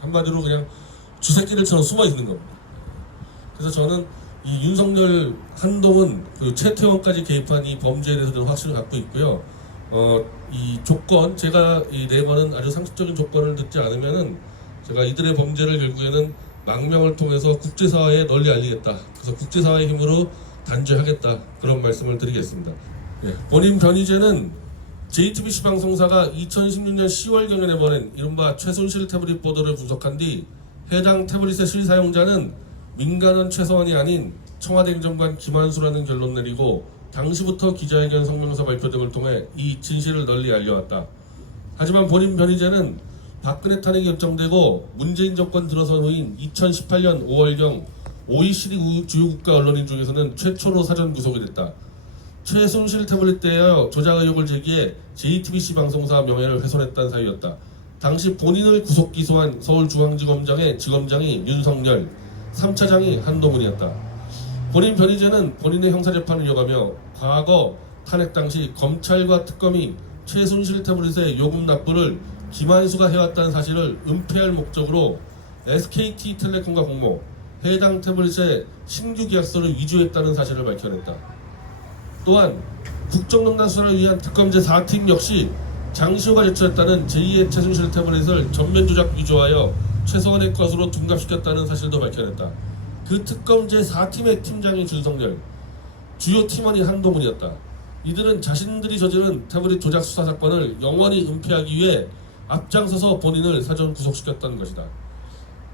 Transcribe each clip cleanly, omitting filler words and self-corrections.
한마디로 그냥 쥐새끼들처럼 숨어 있는 겁니다. 그래서 저는 이 윤석열, 한동훈, 그 최태원까지 개입한 이 범죄에 대해서 저는 확신을 갖고 있고요. 이 조건, 제가 이 네 번은 아주 상식적인 조건을 듣지 않으면은 제가 이들의 범죄를 결국에는 망명을 통해서 국제사회에 널리 알리겠다. 그래서 국제사회의 힘으로 단죄하겠다. 그런 말씀을 드리겠습니다. 예, 본인 변희재는 JTBC 방송사가 2016년 10월경에 내보낸 이른바 최순실 태블릿 보도를 분석한 뒤 해당 태블릿의 실사용자는 민간원 최서원이 아닌 청와대 행정관 김한수라는 결론 내리고 당시부터 기자회견 성명서 발표 등을 통해 이 진실을 널리 알려왔다. 하지만 본인 변희재는 박근혜 탄핵이 결정되고 문재인 정권 들어선 후인 2018년 5월경 OECD 주요 국가 언론인 중에서는 최초로 사전 구속이 됐다. 최순실 태블릿 대하여 조작 의혹을 제기해 JTBC 방송사 명예를 훼손했다는 사유였다. 당시 본인을 구속 기소한 서울중앙지검장의 지검장이 윤석열, 3차장이 한동훈이었다. 본인 변희재는 본인의 형사재판을 이어가며 과거 탄핵 당시 검찰과 특검이 최순실 태블릿의 요금 납부를 김한수가 해왔다는 사실을 은폐할 목적으로 SKT텔레콤과 공모, 해당 태블릿의 신규 계약서를 위조했다는 사실을 밝혀냈다. 또한 국정농단 수사를 위한 특검 제4팀 역시 장시호가 제출했다는 제2의 최순실 태블릿을 전면 조작 위조하여 최서원의 것으로 둔갑시켰다는 사실도 밝혀냈다. 그 특검 제4팀의 팀장인 윤석열, 주요 팀원이 한동훈이었다. 이들은 자신들이 저지른 태블릿 조작 수사 사건을 영원히 은폐하기 위해 앞장서서 본인을 사전 구속시켰다는 것이다.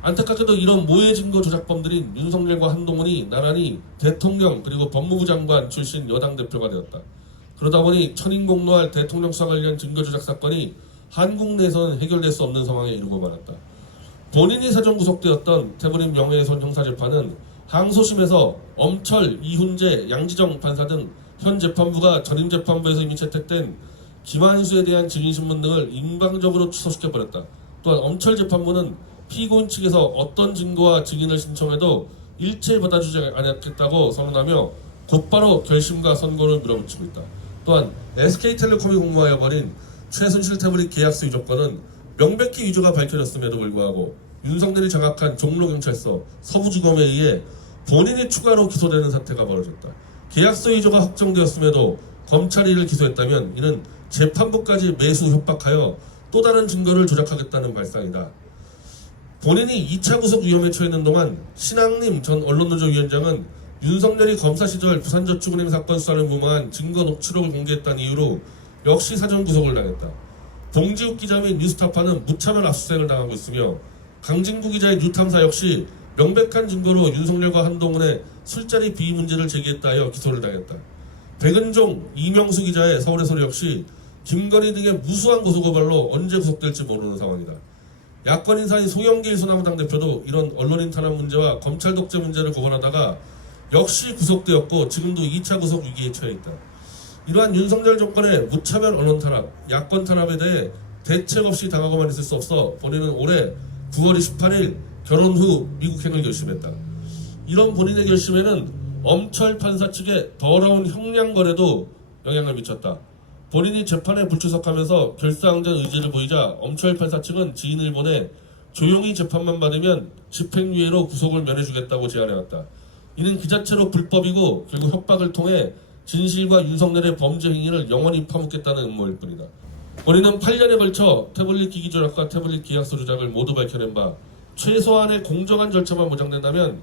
안타깝게도 이런 모해 증거 조작범들인 윤석열과 한동훈이 나란히 대통령 그리고 법무부 장관 출신 여당 대표가 되었다. 그러다 보니 천인공노할 대통령 수사 관련 증거 조작 사건이 한국 내에서는 해결될 수 없는 상황에 이르고 말았다. 본인이 사전 구속되었던 태블릿 명예훼손 형사재판은 항소심에서 엄철, 이훈재, 양지정 판사 등 현 재판부가 전임 재판부에서 이미 채택된 김한수에 대한 증인신문 등을 임방적으로 취소시켜버렸다. 또한 엄철 재판부는 피고인 측에서 어떤 증거와 증인을 신청해도 일체 받아주지 않았겠다고 선언하며 곧바로 결심과 선고를 밀어붙이고 있다. 또한 SK텔레콤이 공모하여버린 최순실 태블릿 계약서 위조건은 명백히 위조가 밝혀졌음에도 불구하고 윤석열이 장악한 종로경찰서 서부지검에 의해 본인이 추가로 기소되는 사태가 벌어졌다. 계약서 위조가 확정되었음에도 검찰이 이를 기소했다면 이는 재판부까지 매수 협박하여 또 다른 증거를 조작하겠다는 발상이다. 본인이 2차 구속 위험에 처했는 동안 신앙림 전 언론노조 위원장은 윤석열이 검사 시절 부산저축은행 사건 수사를 무마한 증거 녹취록을 공개했다는 이유로 역시 사전 구속을 당했다. 봉지욱 기자 및 뉴스타파는 무차별 압수수색을 당하고 있으며 강진구 기자의 뉴탐사 역시 명백한 증거로 윤석열과 한동훈의 술자리 비위 문제를 제기했다 하여 기소를 당했다. 백은종, 이명수 기자의 서울의 소리 역시 김건희 등의 무수한 고소고발로 언제 구속될지 모르는 상황이다. 야권 인사인 송영길 소나무당 대표도 이런 언론인 탄압 문제와 검찰 독재 문제를 고발하다가 역시 구속되었고 지금도 2차 구속 위기에 처해 있다. 이러한 윤석열 정권의 무차별 언론 탄압, 야권 탄압에 대해 대책 없이 당하고만 있을 수 없어 본인은 올해 9월 28일 결혼 후 미국행을 결심했다. 이런 본인의 결심에는 엄철 판사 측의 더러운 형량거래도 영향을 미쳤다. 본인이 재판에 불출석하면서 결사항전 의지를 보이자 엄철 판사 측은 지인을 보내 조용히 재판만 받으면 집행유예로 구속을 면해주겠다고 제안해왔다. 이는 그 자체로 불법이고 결국 협박을 통해 진실과 윤석열의 범죄 행위를 영원히 파묻겠다는 음모일 뿐이다. 본인은 8년에 걸쳐 태블릿 기기 조작과 태블릿 계약서 조작을 모두 밝혀낸 바 최소한의 공정한 절차만 보장된다면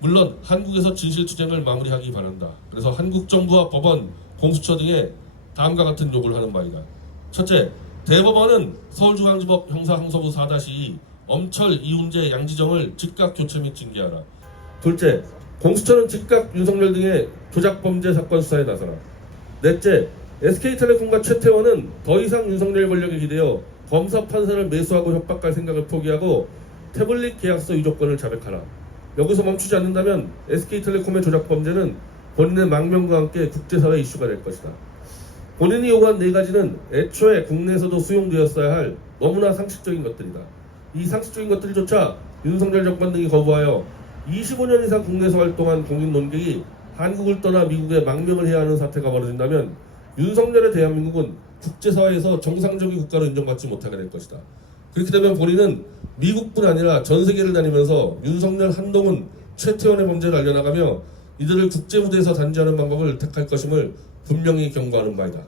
물론 한국에서 진실투쟁을 마무리하기 바란다. 그래서 한국 정부와 법원, 공수처 등에 다음과 같은 요구를 하는 바이다. 첫째, 대법원은 서울중앙지법 형사항소부 4-2 엄철, 이훈재, 양지정을 즉각 교체 및 징계하라. 둘째, 공수처는 즉각 윤석열 등의 조작범죄 사건 수사에 나서라. 넷째, SK텔레콤과 최태원은 더 이상 윤석열 권력에 기대어 검사 판사를 매수하고 협박할 생각을 포기하고 태블릿 계약서 위조건을 자백하라. 여기서 멈추지 않는다면 SK텔레콤의 조작범죄는 본인의 망명과 함께 국제사회 이슈가 될 것이다. 본인이 요구한 네 가지는 애초에 국내에서도 수용되었어야 할 너무나 상식적인 것들이다. 이 상식적인 것들조차 윤석열 정권 등이 거부하여 25년 이상 국내에서 활동한 공익 논객이 한국을 떠나 미국에 망명을 해야 하는 사태가 벌어진다면 윤석열의 대한민국은 국제사회에서 정상적인 국가로 인정받지 못하게 될 것이다. 그렇게 되면 본인은 미국뿐 아니라 전 세계를 다니면서 윤석열, 한동훈, 최태원의 범죄를 알려나가며 이들을 국제무대에서 단죄하는 방법을 택할 것임을 분명히 경고하는 바이다.